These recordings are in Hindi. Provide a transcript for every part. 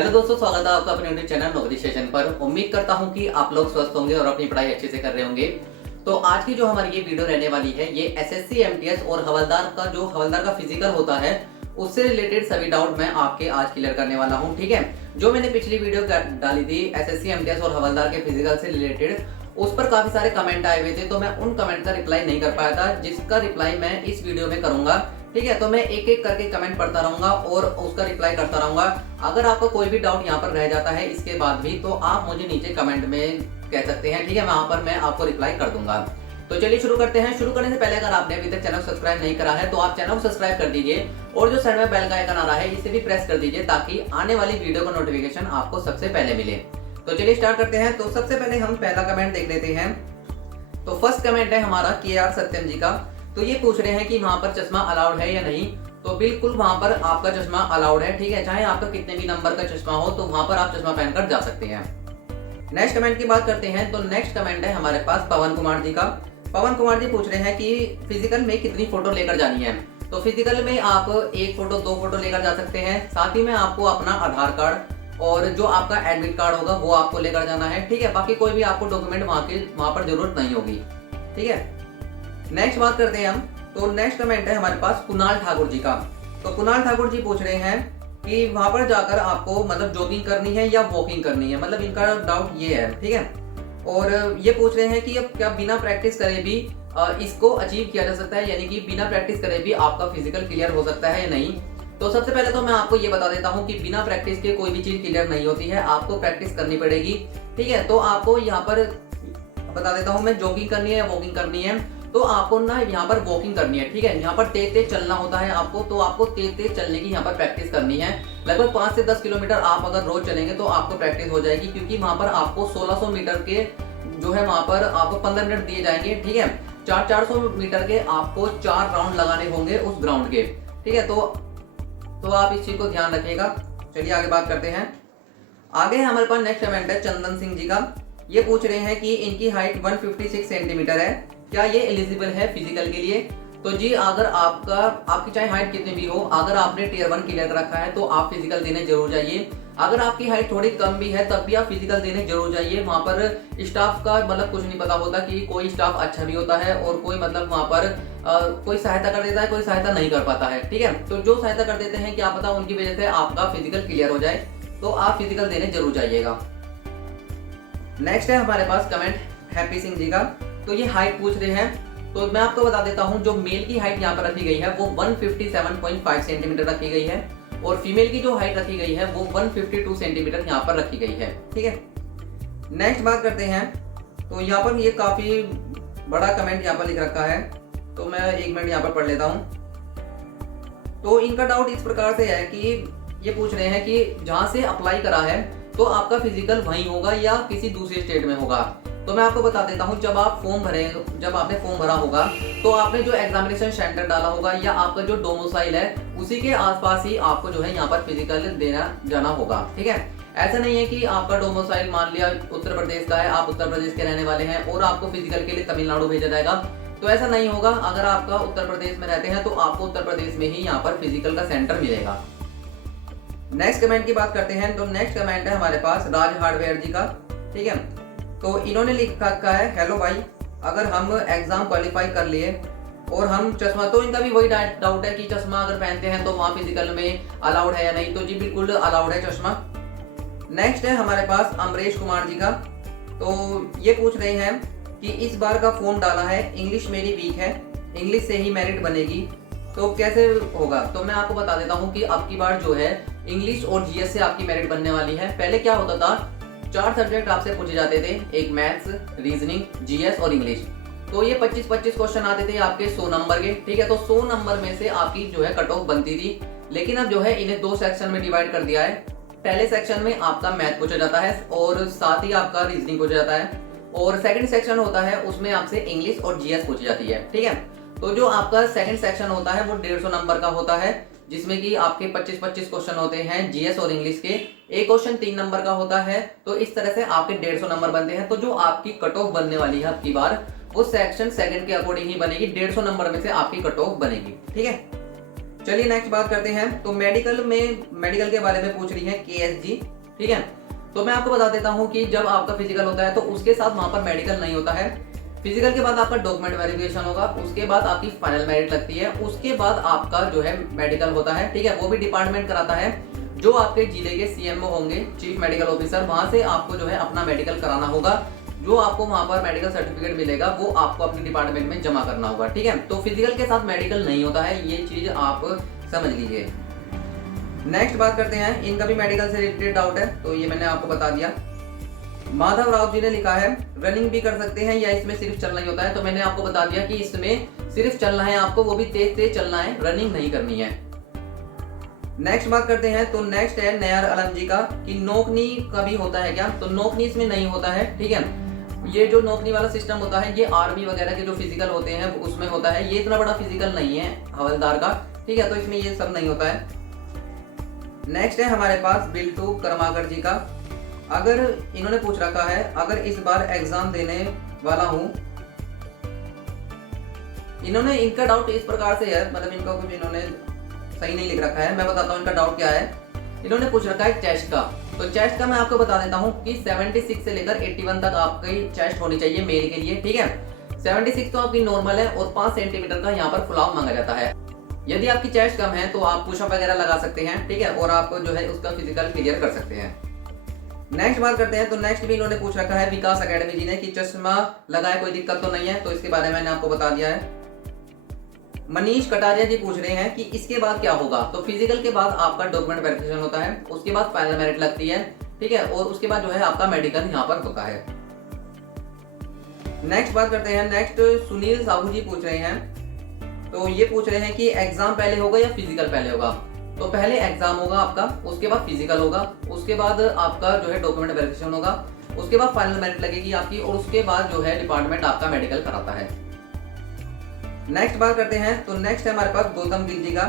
हेलो दोस्तों, स्वागत है आपका अपने यूट्यूब चैनल नौकरी स्टेशन पर। उम्मीद करता हूं कि आप लोग स्वस्थ होंगे और अपनी पढ़ाई अच्छे से कर रहे होंगे। तो आज की जो हमारी ये वीडियो रहने वाली है, ये एसएससी एमटीएस और हवलदार का फिजिकल होता है, उससे रिलेटेड सभी डाउट मैं आपके आज क्लियर करने वाला हूं। ठीक है, जो मैंने पिछली वीडियो डाली थी एसएससी एमटीएस और हवलदार के फिजिकल से रिलेटेड, उस पर काफी सारे कमेंट आए हुए थे, तो मैं उन कमेंट का रिप्लाई नहीं कर पाया था, जिसका रिप्लाई मैं इस वीडियो में करूंगा। ठीक है, तो मैं एक एक करके कमेंट पढ़ता रहूंगा और उसका रिप्लाई करता रहूंगा। अगर आपको कोई भी डाउट यहाँ पर रह जाता है इसके बाद भी, तो आप मुझे नीचे कमेंट में कह सकते हैं। ठीक है, वहां पर मैं आपको रिप्लाई कर दूंगा। तो चलिए शुरू करते हैं। शुरू करने से पहले अगर आपने अभी तक चैनल सब्सक्राइब नहीं करा है तो आप चैनल को सब्सक्राइब कर दीजिए और जो साइड में बेल का आइकन आ रहा है इसे भी प्रेस कर दीजिए, ताकि आने वाली वीडियो का नोटिफिकेशन आपको सबसे पहले मिले। तो चलिए स्टार्ट करते हैं। तो सबसे पहले हम पहला कमेंट देख लेते हैं। तो फर्स्ट कमेंट है हमारा KR सत्यम जी का। तो ये पूछ रहे हैं कि वहां पर चश्मा अलाउड है या नहीं। तो बिल्कुल वहां पर आपका चश्मा अलाउड है। ठीक है, चाहे आपका कितने भी नंबर का चश्मा हो, तो वहां पर आप चश्मा पहनकर जा सकते हैं। नेक्स्ट कमेंट की बात करते हैं। तो नेक्स्ट कमेंट है हमारे पास पवन कुमार जी का। पवन कुमार जी पूछ रहे हैं कि फिजिकल में कितनी फोटो लेकर जानी है। तो फिजिकल में आप 1 फोटो 2 फोटो लेकर जा सकते हैं। साथ ही में आपको अपना आधार कार्ड और जो आपका एडमिट कार्ड होगा वो आपको लेकर जाना है। ठीक है, बाकी कोई भी आपको डॉक्यूमेंट वहां पर जरूरत नहीं होगी। ठीक है, नेक्स्ट बात करते हैं हम। तो नेक्स्ट कमेंट है हमारे पास कुणाल ठाकुर जी का। तो कुणाल ठाकुर जी पूछ रहे हैं कि वहां पर जाकर आपको मतलब जॉगिंग करनी है या वॉकिंग करनी है, मतलब इनका डाउट ये है। ठीक है, और ये पूछ रहे हैं कि अब क्या बिना प्रैक्टिस करे भी इसको अचीव किया जा सकता है, यानी कि बिना प्रैक्टिस करे भी आपका फिजिकल क्लियर हो सकता है या नहीं। तो सबसे पहले तो मैं आपको ये बता देता हूँ कि बिना प्रैक्टिस के कोई भी चीज क्लियर नहीं होती है, आपको प्रैक्टिस करनी पड़ेगी। ठीक है, तो आपको यहाँ पर बता देता हूँ मैं, जॉगिंग करनी है या वॉकिंग करनी है। तो आपको ना यहाँ पर वॉकिंग करनी है। ठीक है, यहाँ पर तेज तेज चलना होता है आपको, तो आपको तेज तेज चलने की यहाँ पर प्रैक्टिस करनी है। लगभग 5 से 10 किलोमीटर आप अगर रोज चलेंगे तो आपको प्रैक्टिस हो जाएगी, क्योंकि वहां पर आपको 1600 मीटर के जो है वहां पर आपको 15 मिनट दिए जाएंगे। ठीक है, 400 मीटर के आपको 4 राउंड लगाने होंगे उस ग्राउंड के। ठीक है, तो आप इस चीज को ध्यान रखिएगा। चलिए आगे बात करते हैं। आगे हमारे पास नेक्स्ट कमेंट है चंदन सिंह जी का। ये पूछ रहे हैं कि इनकी हाइट 156 सेंटीमीटर है, क्या ये एलिजिबल है फिजिकल के लिए। तो जी, अगर आपकी चाहे हाइट कितनी भी हो, अगर आपने टियर 1 क्लियर कर रखा है तो आप फिजिकल देने जरूर जाइए। अगर आपकी हाइट थोड़ी कम भी है तब भी आप फिजिकल देने जरूर जाइए। वहां पर स्टाफ का मतलब कुछ नहीं पता होता कि कोई स्टाफ अच्छा भी होता है और कोई मतलब वहां पर कोई सहायता कर देता है, कोई सहायता नहीं कर पाता है। ठीक है, तो जो सहायता कर देते हैं क्या पता उनकी वजह से आपका फिजिकल क्लियर हो जाए, तो आप फिजिकल देने जरूर जाइएगा। नेक्स्ट है हमारे पास कमेंट हैप्पी सिंह जी का। तो ये हाइट पूछ रहे हैं, तो मैं आपको बता देता हूं, जो मेल की हाइट यहाँ पर रखी गई है वो 157.5 सेंटीमीटर रखी गई है, और फीमेल की जो हाइट रखी गई है वो 152 सेंटीमीटर यहाँ पर रखी गई है। ठीक है, नेक्स्ट बात करते हैं। तो यहाँ पर ये काफी बड़ा कमेंट यहाँ पर लिख रखा है, तो मैं 1 मिनट यहाँ पर पढ़ लेता हूँ। तो इनका डाउट इस प्रकार से है कि ये पूछ रहे हैं कि जहां से अप्लाई करा है तो आपका फिजिकल वहीं होगा या किसी दूसरे स्टेट में होगा। तो मैं आपको बता देता हूं, जब आपने फॉर्म भरा होगा तो आपने जो एग्जामिनेशन सेंटर डाला होगा या आपका जो डोमिसाइल है उसी के आसपास ही आपको जो है यहाँ पर फिजिकल देना जाना होगा। ठीक है, ऐसा नहीं है कि आपका डोमिसाइल मान लिया उत्तर प्रदेश का है, आप उत्तर प्रदेश के रहने वाले हैं और आपको फिजिकल के लिए तमिलनाडु भेजा जाएगा, तो ऐसा नहीं होगा। अगर आपका उत्तर प्रदेश में रहते हैं तो आपको उत्तर प्रदेश में ही यहाँ पर फिजिकल का सेंटर मिलेगा। नेक्स्ट कमेंट की बात करते हैं। तो नेक्स्ट कमेंट है हमारे पास राज हार्डवेयर जी का। ठीक है, तो इन्होंने लिखा है, हेलो भाई, अगर हम एग्जाम क्वालिफाई कर लिए और हम चश्मा, तो इनका भी वही डाउट है कि चश्मा अगर पहनते हैं तो वहाँ फिजिकल में अलाउड है या नहीं। तो जी बिल्कुल अलाउड है चश्मा। नेक्स्ट है हमारे पास अमरेश कुमार जी का। तो ये पूछ रहे हैं कि इस बार का फॉर्म डाला है, इंग्लिश मेरी वीक है, इंग्लिश से ही मेरिट बनेगी, तो कैसे होगा। तो मैं आपको बता देता हूँ कि अब की बार जो है इंग्लिश और जीएस से आपकी मेरिट बनने वाली है। पहले क्या होता था, 4 सब्जेक्ट आपसे पूछे जाते थे, एक मैथ्स, रीजनिंग, जीएस और इंग्लिश। तो ये 25-25 क्वेश्चन आते थे आपके 100 नंबर के। ठीक है, तो 100 नंबर में से आपकी जो है कट ऑफ बनती थी। लेकिन अब जो है इन्हें 2 सेक्शन में डिवाइड कर दिया है। पहले सेक्शन में आपका मैथ पूछा जाता है और साथ ही आपका रीजनिंग पूछा जाता है, और सेकंड सेक्शन होता है उसमें आपसे इंग्लिश और जीएस पूछी जाती है। ठीक है, तो जो आपका सेकंड सेक्शन होता है वो 150 नंबर का होता है, जिसमें कि आपके 25-25 क्वेश्चन होते हैं जीएस और इंग्लिश के। एक क्वेश्चन 3 नंबर का होता है, तो इस तरह से आपके 150 नंबर बनते हैं। तो जो आपकी कट ऑफ बनने वाली है अब की बार, वो सेक्शन सेकंड के अकॉर्डिंग ही बनेगी। 150 नंबर में से आपकी कट ऑफ बनेगी। ठीक है, चलिए नेक्स्ट बात करते हैं। तो मेडिकल के बारे में पूछ रही है KSG, ठीक है। तो मैं आपको बता देता हूँ कि जब आपका फिजिकल होता है तो उसके साथ वहां पर मेडिकल नहीं होता है। फिजिकल के बाद आपका डॉक्यूमेंट वेरिफिकेशन होगा, उसके बाद आपकी फाइनल मेरिट लगती है, उसके बाद आपका जो है मेडिकल होता है, ठीक है। वो भी डिपार्टमेंट कराता है, जो आपके जिले के CMO होंगे, चीफ मेडिकल ऑफिसर, वहां से आपको जो है अपना मेडिकल कराना होगा। जो आपको वहां पर मेडिकल सर्टिफिकेट मिलेगा वो आपको अपने डिपार्टमेंट में जमा करना होगा, ठीक है। तो फिजिकल के साथ मेडिकल नहीं होता है, ये चीज आप समझ लीजिए। नेक्स्ट बात करते हैं, इनका भी मेडिकल से रिलेटेड डाउट है, तो ये मैंने आपको बता दिया। माधव राव जी ने लिखा है रनिंग भी कर सकते हैं या इसमें सिर्फ चलना ही होता है। तो मैंने आपको बता दिया कि इसमें सिर्फ चलना है आपको, वो भी तेज तेज चलना है, रनिंग नहीं करनी है। नेक्स्ट बात करते हैं। तो नेक्स्ट है नयार आलम जी का कि नोकनी का भी होता है क्या। तो नोकनी इसमें नहीं होता है, ठीक है। ये जो नोकनी वाला सिस्टम होता है ये आर्मी वगैरह के जो फिजिकल होते हैं उसमें होता है, ये इतना बड़ा फिजिकल नहीं है हवलदार का, ठीक है। तो इसमें ये सब नहीं होता है। नेक्स्ट है हमारे पास बिल्टू कर्माकर जी का। अगर इन्होंने पूछ रखा है, अगर इस बार एग्जाम देने वाला हूं, इन्होंने इनका डाउट इस प्रकार से है, मतलब इनका कुछ इन्होंने सही नहीं लिख रखा है, मैं बताता हूँ इनका डाउट क्या है। इन्होंने पूछ रखा है चेस्ट का। तो चेस्ट का मैं आपको बता देता हूँ कि 76 से लेकर 81 तक आपकी चेस्ट होनी चाहिए मेल के लिए, ठीक है। 76 तो आपकी नॉर्मल है और 5 सेंटीमीटर का यहाँ पर फुलाव मांगा जाता है। यदि आपकी चेस्ट कम है तो आप पुशअप वगैरह लगा सकते हैं, ठीक है, और आप जो है उसका फिजिकल क्लियर कर सकते हैं। नेक्स्ट बात करते हैं। तो नेक्स्ट भी इन्होंने पूछ रखा है विकास एकेडमी जी ने कि चश्मा लगाए कोई दिक्कत तो नहीं है, तो इसके बारे में मैंने आपको बता दिया है। मनीष कटारिया जी पूछ रहे हैं कि इसके बाद क्या होगा। तो फिजिकल के बाद आपका डॉक्यूमेंट वेरिफिकेशन होता है, उसके बाद फाइनल मेरिट लगती है, ठीक है, और उसके बाद जो है आपका मेडिकल यहाँ पर होता है। नेक्स्ट बात करते हैं। नेक्स्ट सुनील साहू जी पूछ रहे हैं, तो ये पूछ रहे हैं कि एग्जाम पहले होगा या फिजिकल पहले होगा। तो पहले एग्जाम होगा आपका, उसके बाद फिजिकल होगा, उसके बाद आपका जो है डॉक्यूमेंट वेरिफिकेशन होगा, उसके बाद फाइनल मेरिट लगेगी आपकी, और उसके बाद जो है डिपार्टमेंट आपका मेडिकल कराता है। नेक्स्ट बात करते हैं। तो नेक्स्ट है हमारे पास गौतम गिल जी का।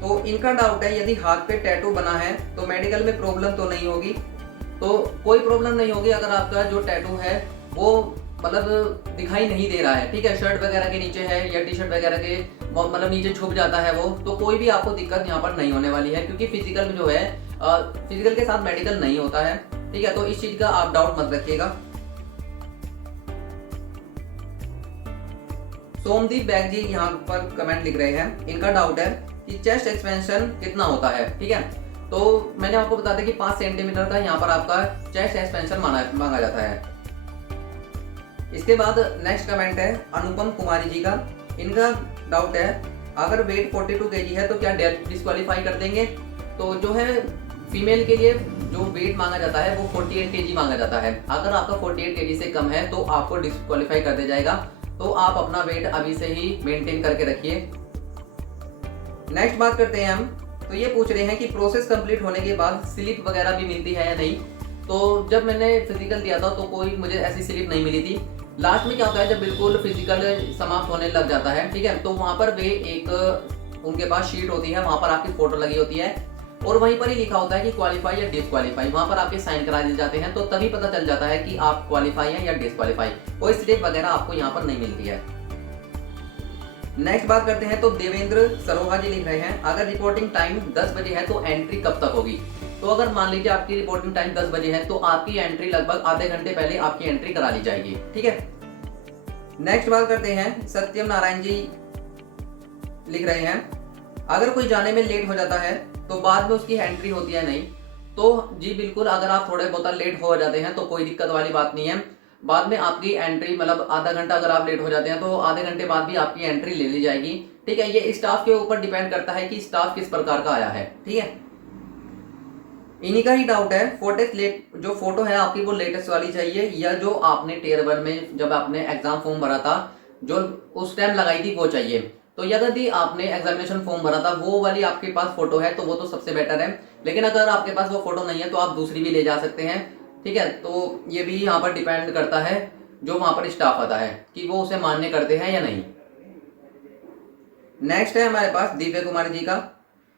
तो इनका डाउट है यदि हाथ पे टैटू बना है तो मेडिकल में प्रॉब्लम तो नहीं होगी। तो कोई प्रॉब्लम नहीं होगी अगर आपका जो टैटू है वो मतलब दिखाई नहीं दे रहा है, ठीक है, शर्ट वगैरह के नीचे है या टी-शर्ट वगैरह के मतलब नीचे छुप जाता है वो, तो कोई भी आपको दिक्कत यहाँ पर नहीं होने वाली है, क्योंकि फिजिकल में जो है फिजिकल के साथ मेडिकल नहीं होता है, ठीक है। तो इस चीज का आप डाउट मत रखिएगा। सोमदीप बैग जी यहाँ पर कमेंट लिख रहे हैं, इनका डाउट है कि चेस्ट एक्सपेंशन कितना होता है, ठीक है। तो मैंने आपको बता दिया कि 5 सेंटीमीटर का यहाँ पर आपका चेस्ट एक्सपेंशन मांगा जाता है। इसके बाद नेक्स्ट कमेंट है अनुपम कुमारी जी का। इनका डाउट है अगर वेट 42 kg है तो क्या डिस्क्वालीफाई कर देंगे। तो जो है फीमेल के लिए जो वेट मांगा जाता है वो 48 kg मांगा जाता है। अगर आपका 48 kg से कम है तो आपको डिस्क्वालीफाई कर दिया जाएगा। तो आप अपना वेट अभी से ही मेंटेन करके रखिए। नेक्स्ट बात करते हैं हम। तो ये पूछ रहे हैं कि प्रोसेस कंप्लीट होने के बाद स्लिप वगैरह भी मिलती है या नहीं। तो जब मैंने फिजिकल दिया था तो कोई मुझे ऐसी स्लिप नहीं मिली थी। लास्ट में क्या होता है जब बिल्कुल फिजिकल समाप्त होने लग जाता है, ठीक है, तो वहां पर वे एक उनके पास शीट होती है, वहां पर आपकी फोटो लगी होती है और वहीं पर ही लिखा होता है कि क्वालिफाई या डिसक्वालीफाई। वहां पर आपके साइन करा दिए जाते हैं, तो तभी पता चल जाता है कि आप क्वालिफाई हैं या डिसक्वालीफाई। कोई स्लिप वगैरह आपको यहाँ पर नहीं मिलती है। नेक्स्ट बात करते हैं। तो देवेंद्र सरोहा जी लिख रहे हैं अगर रिपोर्टिंग टाइम 10 बजे है तो एंट्री कब तक होगी। तो अगर मान लीजिए आपकी रिपोर्टिंग टाइम 10 बजे है तो आपकी एंट्री लगभग आधे घंटे पहले आपकी एंट्री करा ली जाएगी, ठीक है। नेक्स्ट बात करते हैं। सत्यम नारायण जी लिख रहे हैं अगर कोई जाने में लेट हो जाता है तो बाद में उसकी एंट्री होती है नहीं। तो जी बिल्कुल, अगर आप थोड़े बहुत लेट हो जाते हैं तो कोई दिक्कत वाली बात नहीं है। बाद में आपकी एंट्री मतलब आधा घंटा अगर आप लेट हो जाते हैं तो आधे घंटे बाद भी आपकी एंट्री ले ली जाएगी, ठीक है। ये स्टाफ के ऊपर डिपेंड करता है कि स्टाफ किस प्रकार का आया है, ठीक है। इन्हीं का ही डाउट है जो फोटो है आपकी वो लेटेस्ट वाली चाहिए या जो आपने टियर 1 में जब आपने एग्जाम फॉर्म भरा था जो उस टाइम लगाई थी वो चाहिए। तो यदि आपने एग्जामिनेशन फॉर्म भरा था वो वाली आपके पास फोटो है तो वो तो सबसे बेटर है, लेकिन अगर आपके पास वो फोटो नहीं है तो आप दूसरी भी ले जा सकते हैं, ठीक है। तो ये भी यहाँ पर डिपेंड करता है जो वहां पर स्टाफ आता है कि वो उसे मान्य करते हैं या नहीं। नेक्स्ट है हमारे पास दिव्य कुमारी जी का।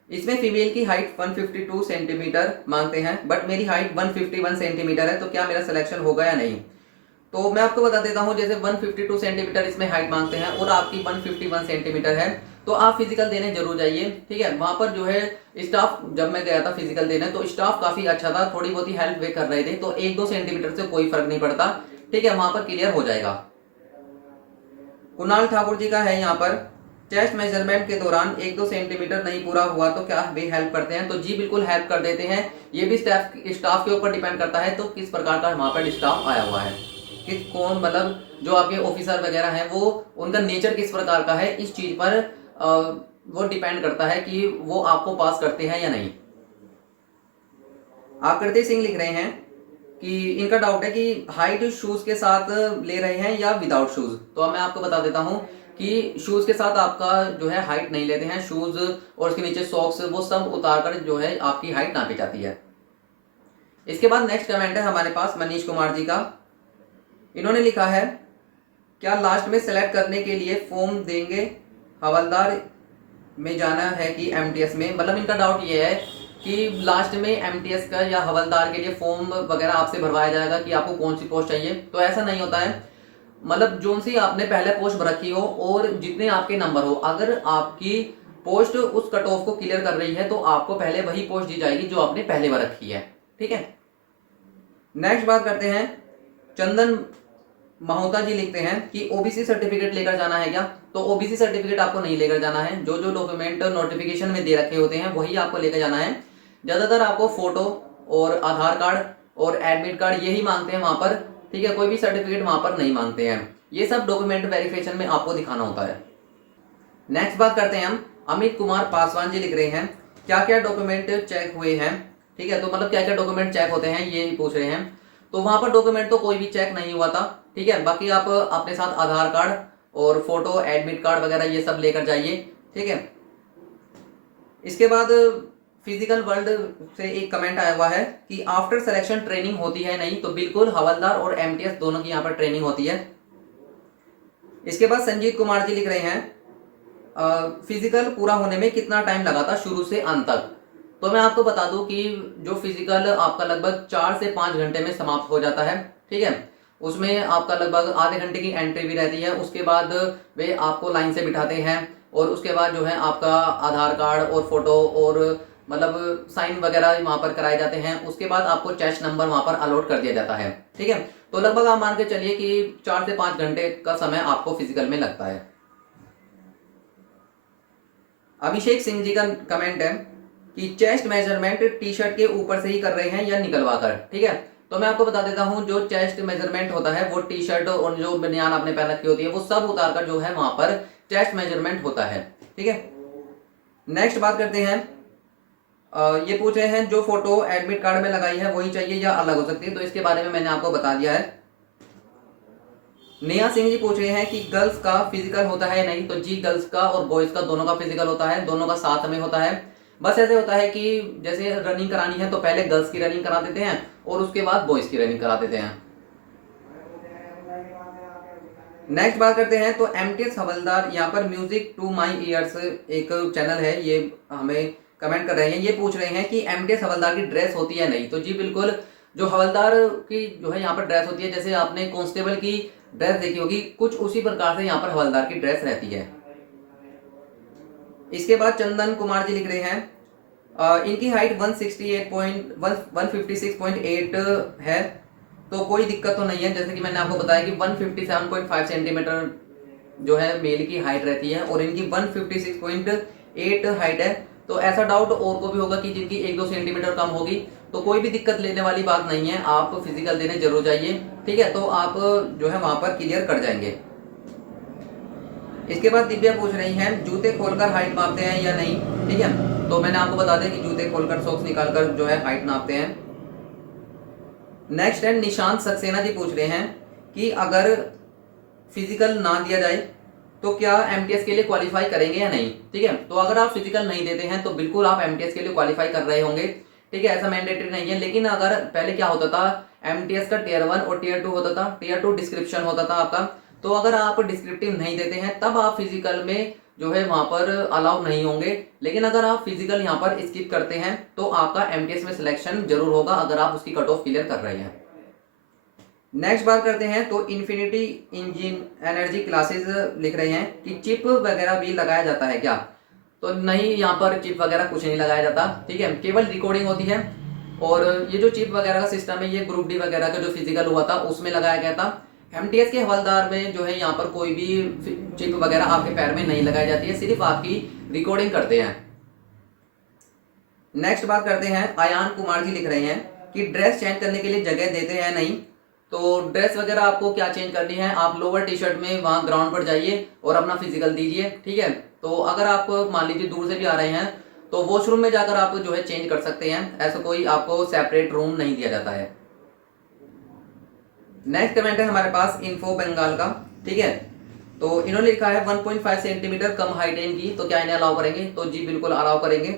इसमें फीमेल की हाइट 152 सेंटीमीटर मांगते हैं बट मेरी हाइट 151 सेंटीमीटर है, तो क्या मेरा सिलेक्शन होगा या नहीं। तो मैं आपको बता देता हूं, जैसे 152 सेंटीमीटर इसमें हाइट मांगते हैं और आपकी 151 सेंटीमीटर है, तो आप फिजिकल देने जरूर जाइए। ठीक है, वहां पर जो है स्टाफ, जब मैं गया था फिजिकल देने तो स्टाफ काफी अच्छा था, थोड़ी बहुत ही हेल्प वे कर रहे थे, तो 1-2 सेंटीमीटर से कोई फर्क नहीं पड़ता। ठीक है, वहां पर क्लियर हो जाएगा। कुणाल ठाकुर जी का है यहाँ पर, चेस्ट मेजरमेंट के दौरान 1-2 सेंटीमीटर नहीं पूरा हुआ तो क्या वे हेल्प करते हैं? तो जी बिल्कुल हेल्प कर देते हैं। ये भी स्टाफ के ऊपर डिपेंड करता है, तो किस प्रकार का वहां पर स्टाफ आया हुआ है, किस कौन मतलब जो आपके ऑफिसर वगैरह हैं वो उनका नेचर किस प्रकार का है, इस चीज पर वो डिपेंड करता है कि वो आपको पास करते हैं या नहीं। आकृति सिंह लिख रहे हैं कि इनका डाउट है कि हाइट शूज के साथ ले रहे हैं या विदाउट शूज। तो मैं आपको बता देता हूं कि शूज के साथ आपका जो है हाइट नहीं लेते हैं, शूज और उसके नीचे सॉक्स वो सब उतार कर जो है आपकी हाइट नापी जाती है। इसके बाद नेक्स्ट कमेंट है हमारे पास मनीष कुमार जी का। इन्होंने लिखा है, क्या लास्ट में सेलेक्ट करने के लिए फॉर्म देंगे, हवलदार में जाना है कि एमटीएस में? मतलब इनका डाउट ये है कि लास्ट में एमटीएस का या हवलदार के लिए फॉर्म वगैरह आपसे भरवाया जाएगा कि आपको कौन सी पोस्ट चाहिए। तो ऐसा नहीं होता है, मतलब जो सी आपने पहले पोस्ट भर रखी हो और जितने आपके नंबर हो, अगर आपकी पोस्ट उस कट ऑफ को क्लियर कर रही है तो आपको पहले वही पोस्ट दी जाएगी जो आपने पहले भर रखी है। ठीक है, नेक्स्ट बात करते हैं। चंदन महोता जी लिखते हैं कि ओबीसी सर्टिफिकेट लेकर जाना है क्या? तो ओबीसी सर्टिफिकेट आपको नहीं लेकर जाना है, जो जो डॉक्यूमेंट नोटिफिकेशन में दे रखे होते हैं वही आपको लेकर जाना है। ज्यादातर आपको फोटो और आधार कार्ड और एडमिट कार्ड यही मांगते हैं वहां पर। ठीक है, कोई भी सर्टिफिकेट वहां पर नहीं मांगते हैं, ये सब डॉक्यूमेंट वेरिफिकेशन में आपको दिखाना होता है। नेक्स्ट बात करते हैं हम। अमित कुमार पासवान जी लिख रहे हैं, क्या क्या डॉक्यूमेंट चेक हुए हैं? ठीक है, तो मतलब क्या क्या डॉक्यूमेंट चेक होते हैं ये पूछ रहे हैं। तो वहां पर डॉक्यूमेंट तो कोई भी चेक नहीं हुआ था। ठीक है, बाकी आप अपने साथ आधार कार्ड और फोटो एडमिट कार्ड वगैरह ये सब लेकर जाइए। ठीक है, इसके बाद फिजिकल वर्ल्ड से एक कमेंट आया हुआ है कि आफ्टर सिलेक्शन ट्रेनिंग होती है? नहीं, तो बिल्कुल हवलदार और एमटीएस दोनों की यहाँ पर ट्रेनिंग होती है। इसके बाद संजीत कुमार जी लिख रहे हैं, फिजिकल पूरा होने में कितना टाइम लगा था शुरू से अंत तक? तो मैं आपको बता दूं कि जो फिजिकल आपका लगभग 4 से 5 घंटे में समाप्त हो जाता है। ठीक है, उसमें आपका लगभग आधे घंटे की एंट्री भी रहती है, उसके बाद वे आपको लाइन से बिठाते हैं और उसके बाद जो है आपका आधार कार्ड और फोटो और मतलब साइन वगैरह वहां पर कराए जाते हैं। उसके बाद आपको चेस्ट नंबर वहां पर अलॉट कर दिया जाता है। ठीक है, तो लगभग आप मान के चलिए कि 4 से 5 घंटे का समय आपको फिजिकल में लगता है। अभिषेक सिंह जी का कमेंट है कि चेस्ट मेजरमेंट टी शर्ट के ऊपर से ही कर रहे हैं या निकलवा कर? ठीक है, तो मैं आपको बता देता हूं, जो चेस्ट मेजरमेंट होता है वो टी शर्ट और जो बनियान आपने पहन रखी होती है वो सब उतार कर जो है वहां पर चेस्ट मेजरमेंट होता है। ठीक है, नेक्स्ट बात करते हैं। ये पूछ रहे हैं जो फोटो एडमिट कार्ड में लगाई है वही चाहिए या अलग हो सकती है? तो इसके बारे में मैंने आपको बता दिया है। नेहा सिंह जी पूछ रहे हैं कि गर्ल्स का फिजिकल होता है? नहीं, तो जी गर्ल्स का और बॉयज का दोनों का फिजिकल होता है, दोनों का साथ में होता है। बस ऐसे होता है कि जैसे रनिंग करानी है तो पहले गर्ल्स की रनिंग करा देते हैं और उसके बाद बॉयज की रनिंग करा देते हैं। नेक्स्ट बात करते हैं। तो एमटीएस हवलदार, यहाँ पर म्यूजिक टू माई ईयर्स एक चैनल है, ये हमें कमेंट कर रहे हैं, ये पूछ रहे हैं कि एमटीएस हवलदार की ड्रेस होती है? नहीं, तो जी बिल्कुल, जो हवलदार की जो है यहाँ पर ड्रेस होती है, जैसे आपने कांस्टेबल की ड्रेस देखी होगी कुछ उसी प्रकार से यहाँ पर हवलदार की ड्रेस रहती है। इसके बाद चंदन कुमार जी लिख रहे हैं, इनकी हाइट 156.8 है, तो कोई दिक्कत तो नहीं है। जैसे कि मैंने आपको बताया कि 157.5 सेंटीमीटर जो है मेल की हाइट रहती है और इनकी 156.8 हाइट है। तो ऐसा डाउट और को भी होगा कि जिनकी 1-2 सेंटीमीटर कम होगी, तो कोई भी दिक्कत लेने वाली बात नहीं है, आप फिजिकल देने जरूर जाइए। ठीक है, तो आप जो है वहां पर क्लियर कर जाएंगे। इसके बाद दिव्या पूछ रही हैं, जूते खोलकर हाइट मापते हैं या नहीं? ठीक है, तो मैंने आपको बता दिया कि जूते खोलकर सॉक्स निकालकर जो है हाइट नापते हैं। नेक्स्ट है निशांत सक्सेना जी पूछ रहे हैं कि अगर फिजिकल ना दिया जाए तो क्या एमटीएस के लिए क्वालिफाई करेंगे या नहीं? ठीक है, तो अगर आप फिजिकल नहीं देते हैं तो बिल्कुल आप एमटीएस के लिए क्वालिफाई कर रहे होंगे। ठीक है, ऐसा मैंडेटरी नहीं है, लेकिन अगर पहले क्या होता था, एमटीएस का टियर 1 और टियर 2 होता था, टियर 2 डिस्क्रिप्शन होता था आपका। तो अगर आप डिस्क्रिप्टिव नहीं देते हैं तब आप फिजिकल में जो है वहां पर अलाउ नहीं होंगे, लेकिन अगर आप फिजिकल यहाँ पर स्किप करते हैं तो आपका एमटीएस में सिलेक्शन जरूर होगा, अगर आप उसकी कट ऑफ क्लियर कर रहे हैं। नेक्स्ट बात करते हैं तो इन्फिनिटी इंजन एनर्जी क्लासेस लिख रहे हैं कि चिप वगैरह भी लगाया जाता है क्या? तो नहीं, यहाँ पर चिप वगैरह कुछ नहीं लगाया जाता, ठीक है, केवल रिकॉर्डिंग होती है। और ये जो चिप वगैरह का सिस्टम है ये ग्रुप डी वगैरह का जो फिजिकल हुआ था उसमें लगाया गया था। एमटीएस के हवलदार में जो है यहाँ पर कोई भी चिप वगैरह आपके पैर में नहीं लगाई जाती है, सिर्फ आपकी रिकॉर्डिंग करते हैं। नेक्स्ट बात करते हैं, अयान कुमार जी लिख रहे हैं कि ड्रेस चेंज करने के लिए जगह देते हैं नहीं? तो ड्रेस वगैरह आपको क्या चेंज करनी है, आप लोअर टी शर्ट में वहां ग्राउंड पर जाइए और अपना फिजिकल दीजिए, ठीक है। तो अगर आप मान लीजिए दूर से भी आ रहे हैं तो वॉशरूम में जाकर आप जो है चेंज कर सकते हैं, ऐसा कोई आपको सेपरेट रूम नहीं दिया जाता है। नेक्स्ट कमेंट है हमारे पास इन्फो बंगाल का, ठीक है। तो इन्होंने लिखा है 1.5 सेंटीमीटर कम हाइट है इनकी, तो क्या इन्हें अलाउ करेंगे? तो जी बिल्कुल अलाउ करेंगे।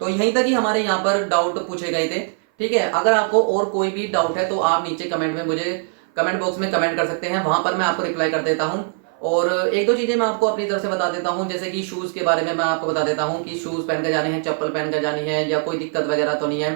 तो यहीं तक ही हमारे यहाँ पर डाउट पूछे गए थे, ठीक है। अगर आपको और कोई भी डाउट है तो आप नीचे कमेंट में मुझे कमेंट बॉक्स में कमेंट कर सकते हैं, वहां पर मैं आपको रिप्लाई कर देता हूं। और एक दो चीजें मैं आपको अपनी तरफ से बता देता हूं, जैसे कि शूज के बारे में मैं आपको बता देता हूं कि शूज पहन कर जाने हैं, चप्पल पहन कर जानी है, या कोई दिक्कत वगैरह तो नहीं है।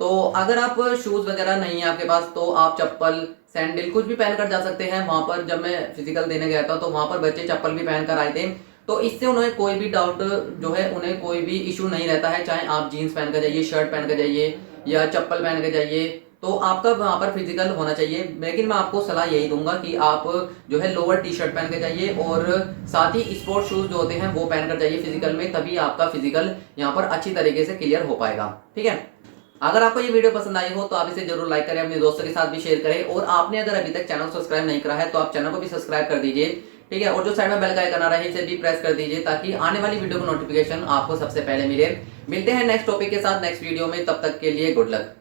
तो अगर आप शूज वगैरह नहीं है आपके पास तो आप चप्पल सैंडल कुछ भी पहन कर जा सकते हैं। वहां पर जब मैं फिजिकल देने गया था तो वहां पर बच्चे चप्पल भी पहन कर आए थे, तो इससे उन्हें कोई भी डाउट जो है उन्हें कोई भी इशू नहीं रहता है। चाहे आप जीन्स पहन कर जाइए, शर्ट पहन कर जाइए या चप्पल पहन कर जाइए, तो आपका वहां पर फिजिकल होना चाहिए। लेकिन मैं आपको सलाह यही दूंगा कि आप जो है लोअर टी शर्ट पहन कर जाइए और साथ ही स्पोर्ट शूज जो होते हैं वो पहन कर जाइए फिजिकल में, तभी आपका फिजिकल यहाँ पर अच्छी तरीके से क्लियर हो पाएगा, ठीक है। अगर आपको ये वीडियो पसंद आई हो तो आप इसे जरूर लाइक करें, अपने दोस्तों के साथ भी शेयर करें, और आपने अगर अभी तक चैनल सब्सक्राइब नहीं करा है तो आप चैनल को भी सब्सक्राइब कर दीजिए, ठीक है। और जो साइड में बेल का आइकन आ रहा है इसे भी प्रेस कर दीजिए ताकि आने वाली वीडियो का नोटिफिकेशन आपको सबसे पहले मिले। मिलते हैं नेक्स्ट टॉपिक के साथ नेक्स्ट वीडियो में, तब तक के लिए गुड लक।